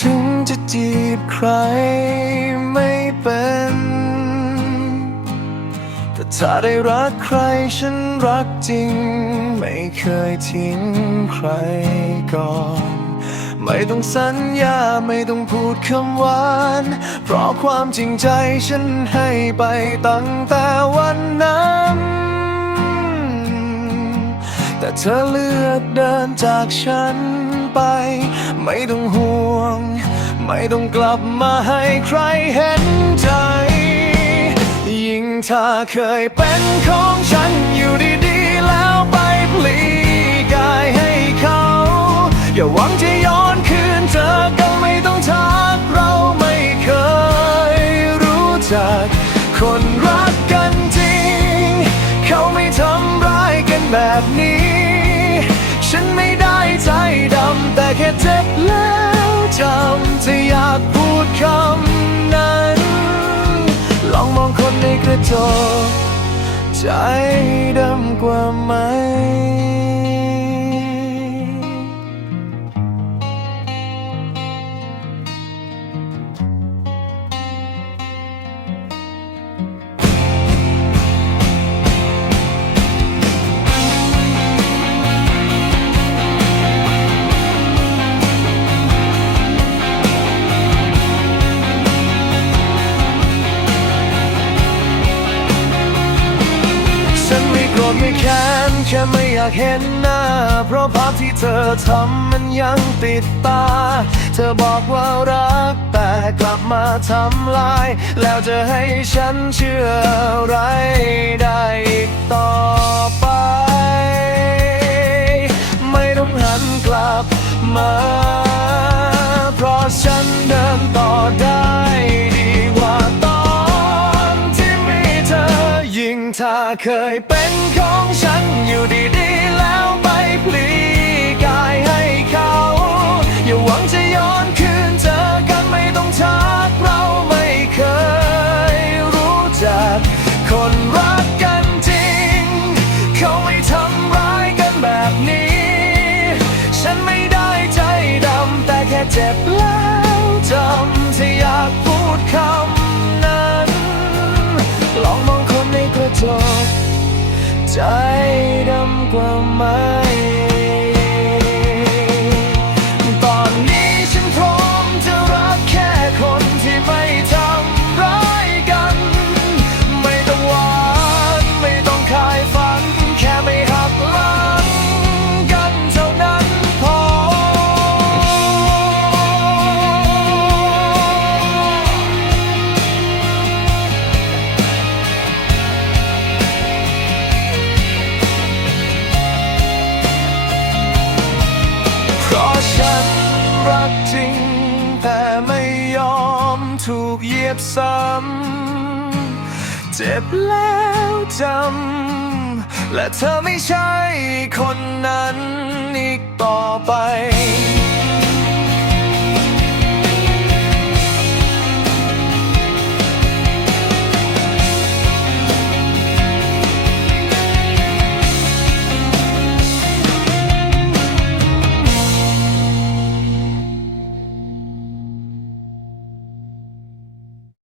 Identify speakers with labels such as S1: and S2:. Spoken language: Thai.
S1: ถึงจะจีบใครไม่เป็น แต่ถ้าได้รักใครฉันรักจริง ไม่เคยทิ้งใครก่อน ไม่ต้องสัญญาไม่ต้องพูดคำหวาน เพราะความจริงใจฉันให้ไปตั้งแต่วันนั้น เธอเลือกเดินจากฉันไป ไม่ต้องห่วง ไม่ต้องกลับมาให้ใครเห็นใจ ยิ่งถ้าเคยเป็นของฉันอยู่ดีๆ แล้วไปพลีกายให้เขา อย่าหวังจะย้อนคืนเธอก็ไม่ต้องทักเราไม่เคยรู้จัก คนรักกันจริง เขาไม่ทำร้ายกันแบบนี้ ฉันไม่ได้ใจดำ แต่แค่เจ็บแล้วจำจะอยากพูดคำนั้น ลองมองคนในกระจกใจดำกว่า โกรธไม่แค้นแค่ไม่อยากเห็นหน้า เพราะภาพที่เธอทำมันยังติดตา เธอบอกว่ารักแต่กลับมาทำลาย แล้วจะให้ฉันเชื่ออะไรได้อีกต่อไป ไม่ต้องหันกลับมา ถ้าเคยเป็นของฉันอยู่ดีๆ แล้วไปพลีกายให้เขา อย่าหวังจะย้อนคืนเธอกันไม่ต้องทักเราไม่เคยรู้จัก คนรักกันจริง เขาไม่ทำร้ายกันแบบนี้ ฉันไม่ได้ใจดำแต่แค่เจ็บแล้วจำที่อยากพูดคำ จบใจดำกว่าไหม เพราะฉันรักจริง แต่ไม่ยอมถูกเหยียบซ้ำเจ็บแล้วจำและเธอไม่ใช่คนนั้นอีกต่อไป